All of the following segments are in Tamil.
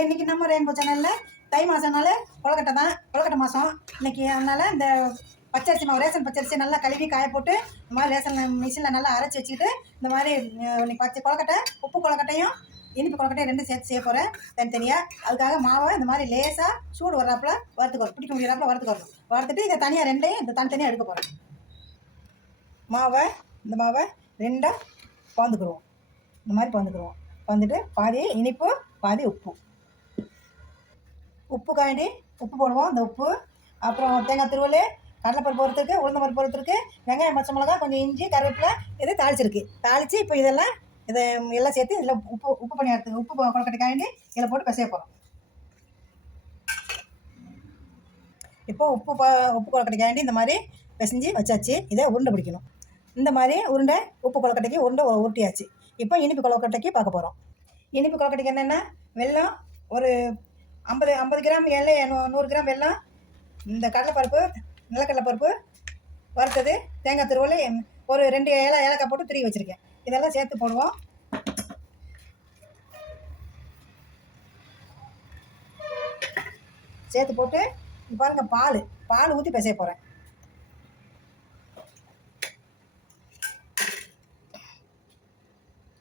மக்களே, இன்றைக்கி நம்ம ரெயின்போ சேனலில் தை மாதம்னால கொழுக்கட்டை மாதம் இன்றைக்கி. அதனால் இந்த பச்சரிசி மாவு, ரேஷன் பச்சரிசி நல்லா கழுவி காய போட்டு இந்த மாதிரி ரேஷன் மிஷினில் நல்லா அரைச்சி வச்சுக்கிட்டு இந்த மாதிரி இன்னைக்கு பச்சை கொழுக்கட்டை, உப்பு கொழுக்கட்டையும் இனிப்பு கொழுக்கட்டையும் ரெண்டும் சேர்த்து செய்ய போகிறேன் தனித்தனியாக. அதுக்காக மாவை இந்த மாதிரி லேசாக சூடு வர்றாப்புல வறுத்துக்கணும், பிடிக்க முடியாதாப்புல வறுத்துக்கணும். வறுத்துட்டு இதை தனியாக ரெண்டையும் இந்த தனித்தனியாக எடுக்க போகிறேன். இந்த மாவை ரெண்டாக பாந்துக்குருவோம். இந்த மாதிரி பாந்துக்குருவோம். வந்துட்டு பாதி இனிப்பு பாதி உப்பு காண்டி உப்பு போடுவோம். இந்த உப்பு, அப்புறம் தேங்காய் துருவல், கடலைப்பருப்பு பொறுத்துருக்கு, உளுந்த பருப்பு பொறுத்துருக்கு, வெங்காயம், பச்சை மிளகா, கொஞ்சம் இஞ்சி, கருவேப்பிலை, இது தாளிச்சு இப்போ இதெல்லாம் எல்லாம் சேர்த்து இதில் உப்பு பண்ணி எடுத்து உப்பு கொழுக்கட்டைக்காண்டி இதில் போட்டு பிசைய போகிறோம். இப்போது உப்பு கொழுக்கட்டைக்காண்டி இந்த மாதிரி பிசைஞ்சு வச்சாச்சு. இதை உருண்டை பிடிக்கணும். இந்த மாதிரி உருண்டை உப்பு கொழுக்கட்டைக்கு உருண்டை உருட்டியாச்சு. இப்போ இனிப்பு கொழுக்கட்டைக்கு பார்க்க போகிறோம். இனிப்பு கொழுக்கட்டைக்கு என்னென்னா, வெல்லம் ஒரு 50 கிராம், 100 கிராம் வெல்லம், இந்த கடலைப்பருப்பு, நிலக்கடலைப்பருப்பு வறுத்தது, தேங்காய் துருவல், ஒரு 2 ஏலக்காய் போட்டு துருவி வச்சுருக்கேன். இதெல்லாம் சேர்த்து போடுவோம். சேர்த்து போட்டு பாருங்கள், பால் ஊற்றி பிசைய போகிறேன்.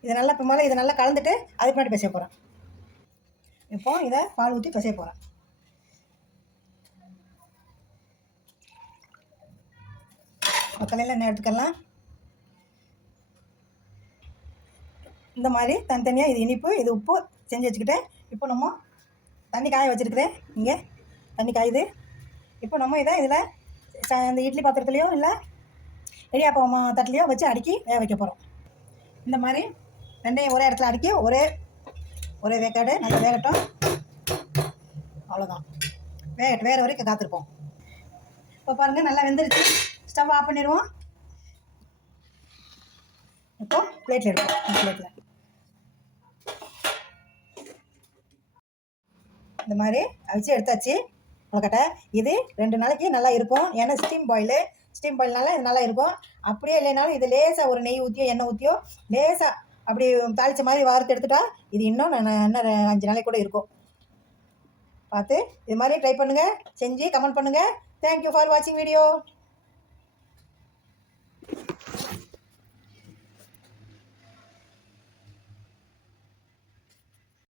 இதை நல்லா இதை நல்லா கலந்துட்டு அதுக்கு முன்னாடி பிசைய போகிறேன். இப்போ இதை பால் ஊற்றி பிசைய போகிறேன். கலையில் என்ன எடுத்துக்கலாம். இந்த மாதிரி தனித்தனியாக இது இனிப்பு, இது உப்பு செஞ்சு வச்சுக்கிட்டேன். இப்போ நம்ம தண்ணி காய வச்சுருக்குறேன். இங்கே தண்ணி காயுது. இப்போ நம்ம இதில் இந்த இட்லி பாத்திரத்துலேயோ இல்லை இடியாப்பம் தட்டுலையோ வச்சு அடுக்கி வேக வைக்க போகிறோம். இந்த மாதிரி ரெண்டையும் ஒரே இடத்துல அடுக்கி ஒரே வேக்காடு நல்லா வேகட்டும். அவ்வளோதான், வேற வரைக்கும் காத்திருப்போம். இப்போ பாருங்கள், நல்லா வெந்துருச்சு. ஸ்டவ் ஆஃப் பண்ணிடுவோம். இப்போ பிளேட்டில் எடுப்போம். இந்த மாதிரி அவிச்சு எடுத்தாச்சு கொழுக்கட்டை. இது 2 நாளைக்கு நல்லா இருக்கும். ஏன்னா ஸ்டீம் பாயில்னால இது நல்லா இருக்கும். அப்படியே இல்லைனாலும் இது லேசாக ஒரு நெய் ஊற்றியோ எண்ணெய் ஊற்றியோ லேசாக அப்படி தாளித்த மாதிரி வறுத்து எடுத்துட்டா இது இன்னும் 5 நாளைக்கு கூட இருக்கும். பார்த்து இது மாதிரி ட்ரை பண்ணுங்கள், செஞ்சு கமெண்ட் பண்ணுங்கள். தேங்க்யூ ஃபார் வாட்சிங் வீடியோ.